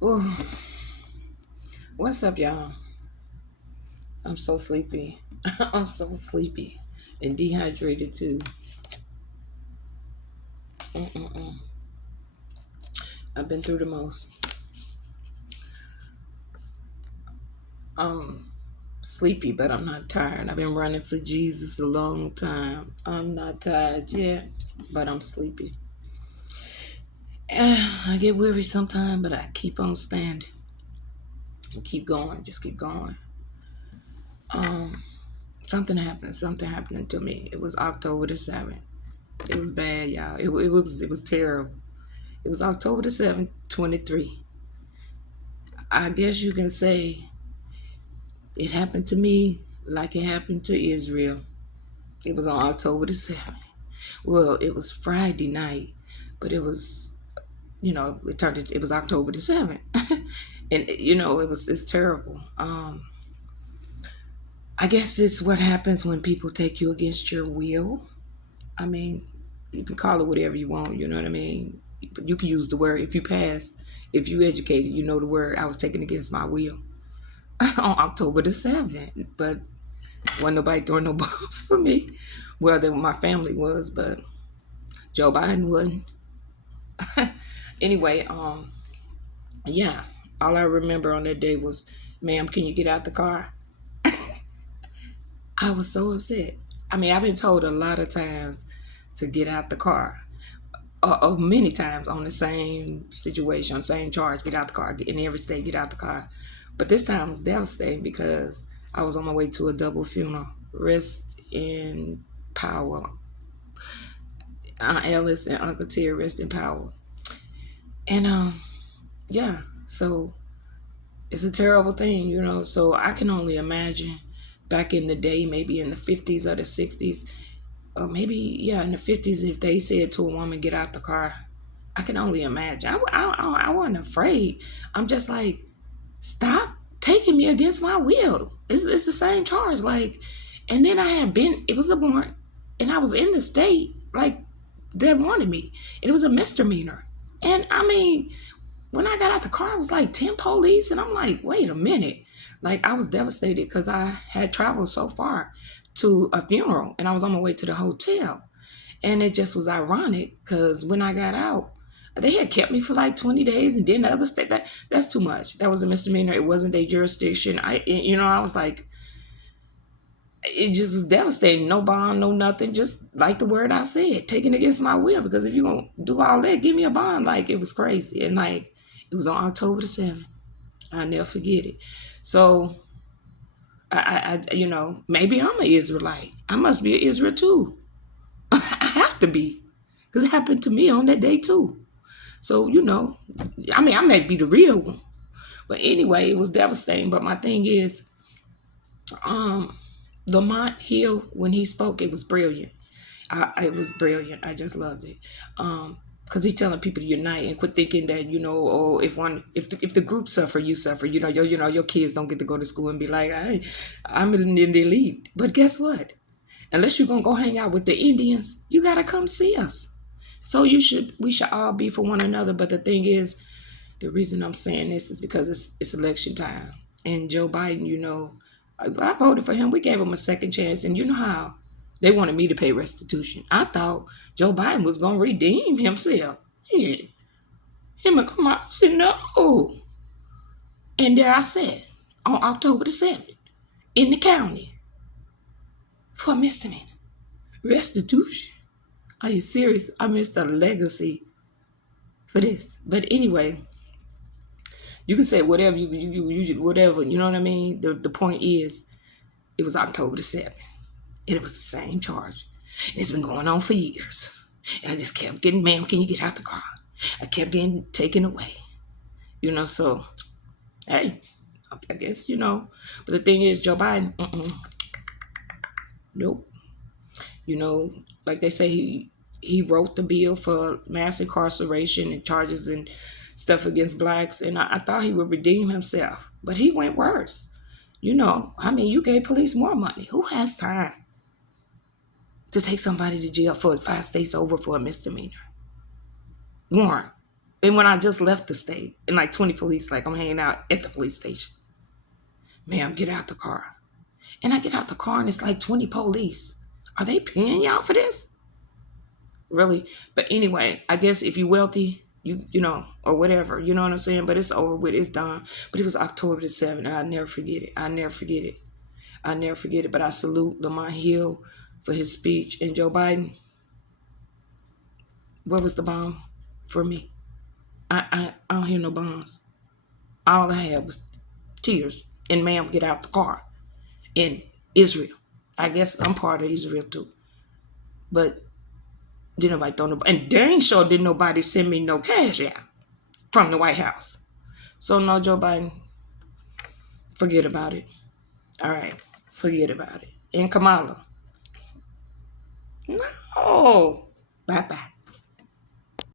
Ooh, what's up, y'all? I'm so sleepy. I'm so sleepy and dehydrated too. Mm-mm-mm. I've been through the most. I'm sleepy, but I'm not tired. I've been running for Jesus a long time. I'm not tired yet, but I'm sleepy. I get weary sometimes, but I keep on standing. And keep going. Just keep going. Um, something happened. Something happened to me. It was October the 7th. It was bad, y'all. It was terrible. It was October the 7th, 23. I guess you can say it happened to me like it happened to Israel. It was on October the 7th. Well, it was Friday night, but it was October the 7th. And, it's terrible. I guess it's what happens when people take you against your will. I mean, you can call it whatever you want, you know what I mean? But you can use the word, if you educated, you know the word, I was taken against my will. On October the 7th. But wasn't nobody throwing no bombs for me. Well, my family was, but Joe Biden wasn't. Anyway, yeah, all I remember on that day was, ma'am, can you get out the car? I was so upset. I mean, I've been told a lot of times to get out the car. Many times on the same situation, same charge, get out the car. In every state, get out the car. But this time was devastating because I was on my way to a double funeral. Rest in power. Aunt Ellis and Uncle Terry, rest in power. And yeah, so it's a terrible thing, So I can only imagine back in the day, maybe in the 50s or the 60s, or maybe, yeah, in the 50s, if they said to a woman, get out the car. I can only imagine. I wasn't afraid. I'm just like, stop taking me against my will. It's the same charge. Like, and then it was a warrant, and I was in the state, like, that wanted me. And it was a misdemeanor. And I mean, when I got out the car, it was like 10 police, and I'm like, wait a minute. Like, I was devastated because I had traveled so far to a funeral, and I was on my way to the hotel. And it just was ironic because when I got out, they had kept me for like 20 days, and then the other state, that's too much. That was a misdemeanor. It wasn't a jurisdiction. I was like, it just was devastating. No bond, no nothing. Just like the word I said, taken against my will. Because if you're going to do all that, give me a bond. Like, it was crazy. And like, it was on October the 7th. I'll never forget it. So, maybe I'm an Israelite. I must be an Israel too. I have to be. Because it happened to me on that day too. So, I mean, I may be the real one. But anyway, it was devastating. But my thing is, um, Lamont Hill, when he spoke, it was brilliant. It was brilliant. I just loved it. Because he's telling people to unite and quit thinking that, oh, if the group suffer, you suffer. Your kids don't get to go to school and be like, hey, I'm in the elite. But guess what? Unless you're gonna go hang out with the Indians, you gotta come see us. So we should all be for one another. But the thing is, the reason I'm saying this is because it's election time. And Joe Biden, I voted for him. We gave him a second chance. And you know how they wanted me to pay restitution. I thought Joe Biden was going to redeem himself. Yeah. Him and come out. I said, no. And there I sat on October the 7th in the county for a misdemeanor. Restitution? Are you serious? I missed a legacy for this. But anyway, you can say whatever whatever, you know what I mean? The point is, it was October the 7th, and it was the same charge. And it's been going on for years. And I just kept getting, ma'am, can you get out the car? I kept getting taken away. So, hey, I guess, But the thing is, Joe Biden, nope. Like they say, he wrote the bill for mass incarceration and charges and stuff against blacks, and I thought he would redeem himself, but he went worse. You gave police more money. Who has time to take somebody to jail for 5 states over for a misdemeanor? Warren. And when I just left the state, and like 20 police, like I'm hanging out at the police station. Ma'am, get out the car. And I get out the car and it's like 20 police. Are they paying y'all for this? Really? But anyway, I guess if you're wealthy, you know, or whatever, you know what I'm saying? But it's over with, it's done. But it was October the 7th, and I'll never forget it. I'll never forget it. I'll never forget it. But I salute Lamont Hill for his speech. And Joe Biden, where was the bomb for me? I don't hear no bombs. All I had was tears. And ma'am, get out the car. In Israel. I guess I'm part of Israel too. But didn't nobody throw nobody. And dang sure didn't nobody send me no cash out from the White House. So no, Joe Biden, forget about it. All right, forget about it. And Kamala, no. Bye-bye.